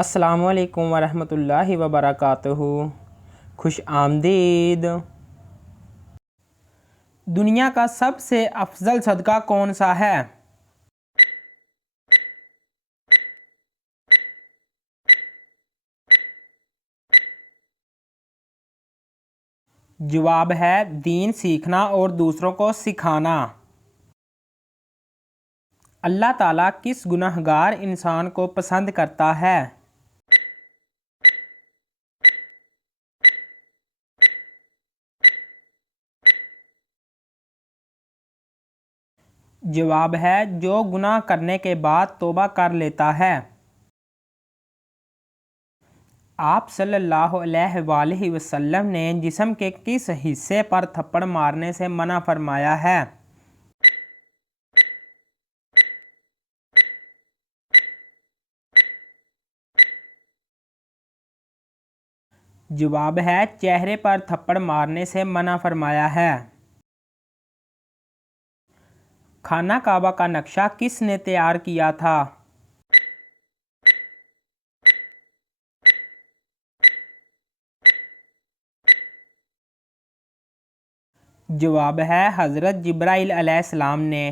अस्सलामुअलैकुम वरहमतुल्लाहि वबरकातुहू। खुश आमदीद। दुनिया का सबसे अफजल सदका कौन सा है? जवाब है दीन सीखना और दूसरों को सिखाना। अल्लाह ताला किस गुनहगार इंसान को पसंद करता है? जवाब है जो गुनाह करने के बाद तौबा कर लेता है। आप सल्लल्लाहु अलैहि वसल्लम ने जिस्म के किस हिस्से पर थप्पड़ मारने से मना फरमाया है? जवाब है चेहरे पर थप्पड़ मारने से मना फरमाया है। खाना काबा का नक्शा किसने तैयार किया था? जवाब है हज़रत जिब्राइल अलैहिस्सलाम ने।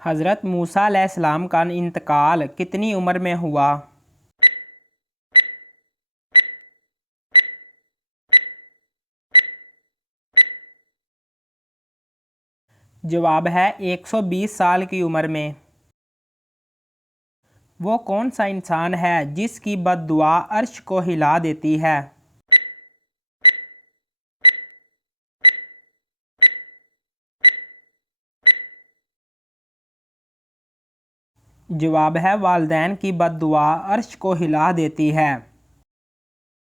हज़रत मूसा अलैहिस्सलाम का इंतकाल कितनी उम्र में हुआ? जवाब है 120 साल की उम्र में। वो कौन सा इंसान है जिसकी बद्दुआ अर्श को हिला देती है? जवाब है वालिदैन की बद्दुआ अर्श को हिला देती है।